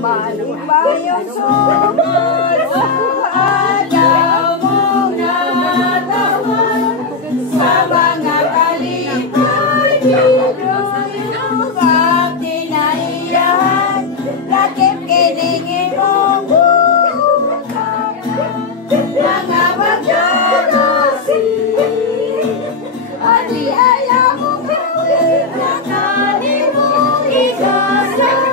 Malibayong sumod sa ayaw mong natawan, sa mga kalipay biyong at tinaiyahan, lakip kiningin mong buka, mga magdadasin, at ayaw mong gawin na kani mong ikasan.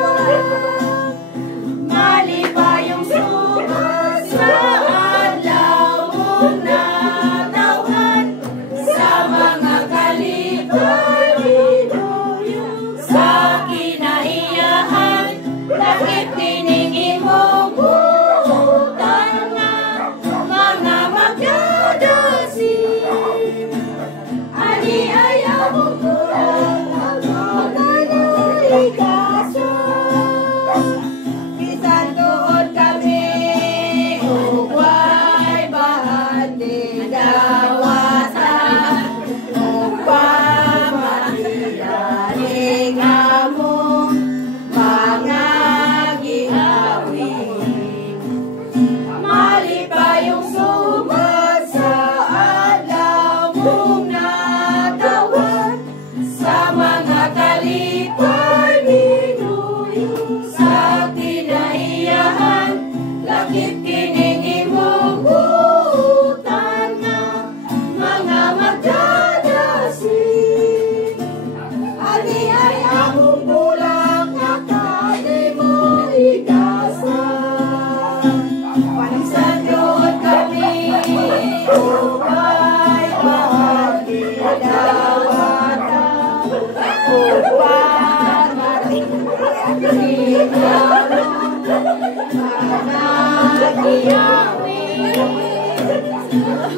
Malibayong sumod sa adlaw mong natawan, sa mga kalipay biyong sa kinaiyahan, lakip tiningin mong butan na mga magdadasin. Ani ayaw mong kurang ang mga naikasan. Bisan tuod kami ugway bahan di dawatan, upamahiyaring among mga gihawin. Malipayong sumod sa adlaw mong natawan, sa mga kalipay biyong sa kinaiyahan, lakip kiningin mong butan na mga magdadasin. Ani ay among bulak na kani mo ikasan. Panisan doon kami upay bahagi dawatan, upang matingin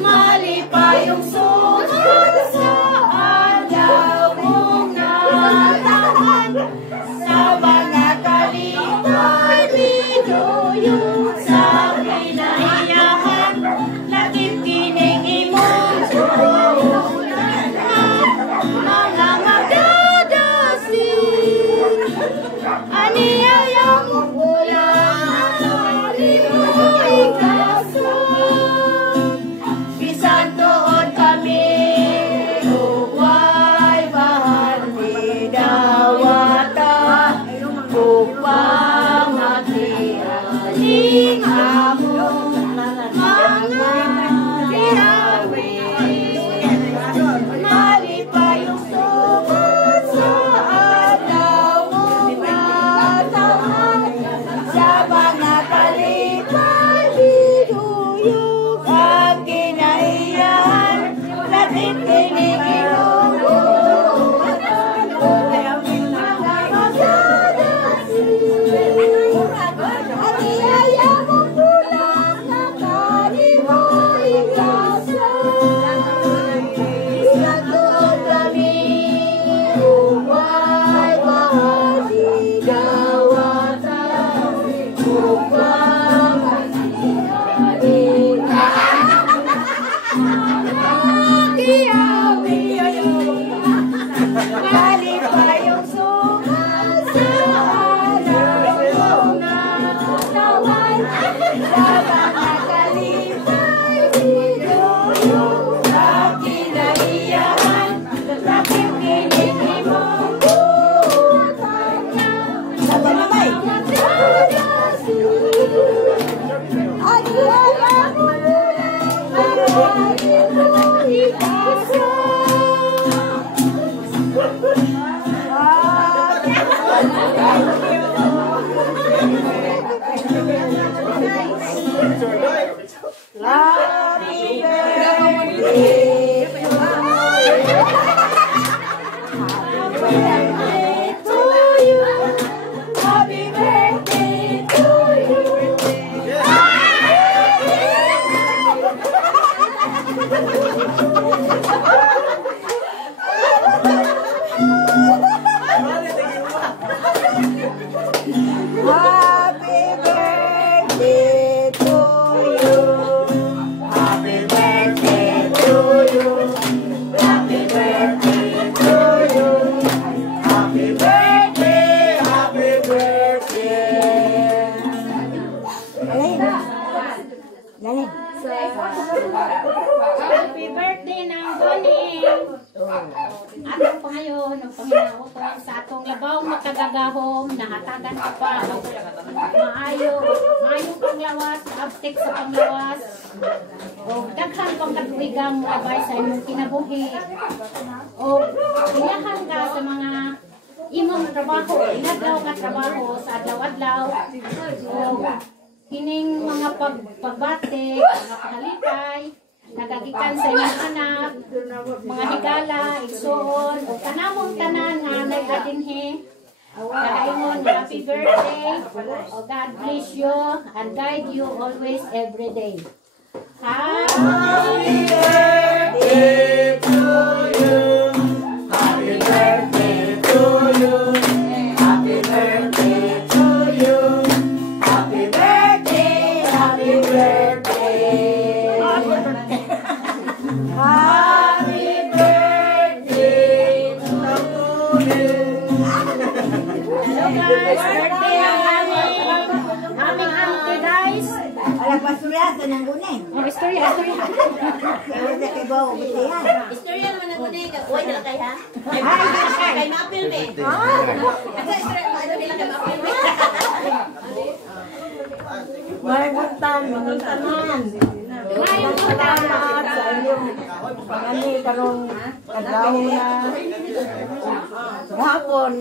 malipayong sumod sa adlaw mong natawan, sa mga kalipay biyong sa kinaiyahan, lakip kiningin mong bulan mga magdadasin. Ani ayaw mong bulan, ani mo ikasan. Bisan tuod kami ugway bahan di dawatan, trabaho makagagahom, nahatagan ka pa. Maayong panglawas, abstek sa panglawas. O daghan pang katuigang labay sa imong kinabuhi. O iyahan ka sa mga imong trabaho, inadlaw ka trabaho sa adlaw-adlaw. O kining mga pagbate, mga pahalipay, nagagikan sa imong anak, mga higala, igsoon, o kanamong tanan nga nag-adinhe. Nakaingon, happy birthday, o God bless you and guide you always every day. Happy birthday to you. Happy birthday to you. Happy birthday to you. Happy birthday, happy birthday. Happy birthday to you. Hello guys, birthday ang aming auntie guys. Alam pasurya sa nang guning. Oh, istorya. Kaya na kay bawo bitihan. Istorya naman ang guning. Uy, nila kay ha? Kay Mapil me. Asa istorya ano nila kay Mapil me? May buntan, mga tanan. Ngayon po Salamat sa inyong pangani karong adlaw na gahapon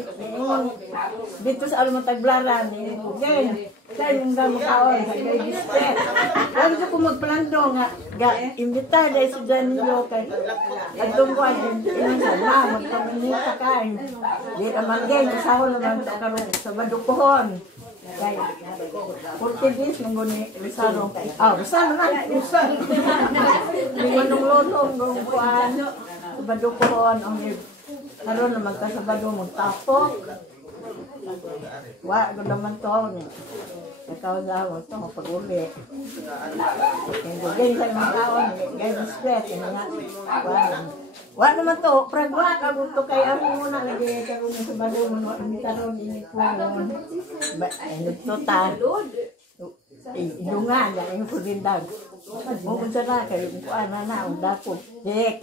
dito sa Almataglaran again sa inyong gamakaon sa kay Bistet. Ano ko magplando nga imbita dahil sa dyan ninyo kay agtungkuan inyong sana magpaminita kain di naman din usaho naman ito karong sa Badukohon kay 40 days nung ni Rizalo. Rizalo na. Lingonong lotong nung kuhan. Sabado pohon. Karoon naman ka sabado mong tapok. Wa, ko naman to. Ikaw sa ako ito, pag-uli. Ganyan sa mga taon. Ganyan stress. Wa naman to. Pragwa, kagusto kay ako muna. Lagi karoon sa sabado mong karoon. Ito ta. Ilungan, yung kulindag. Pumunta na kayo, kuhaan na na, ang dako. Dek,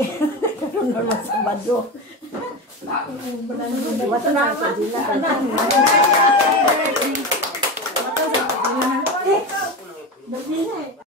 karoon naman sa bado. Wata na sa dila. Wata na sa dila.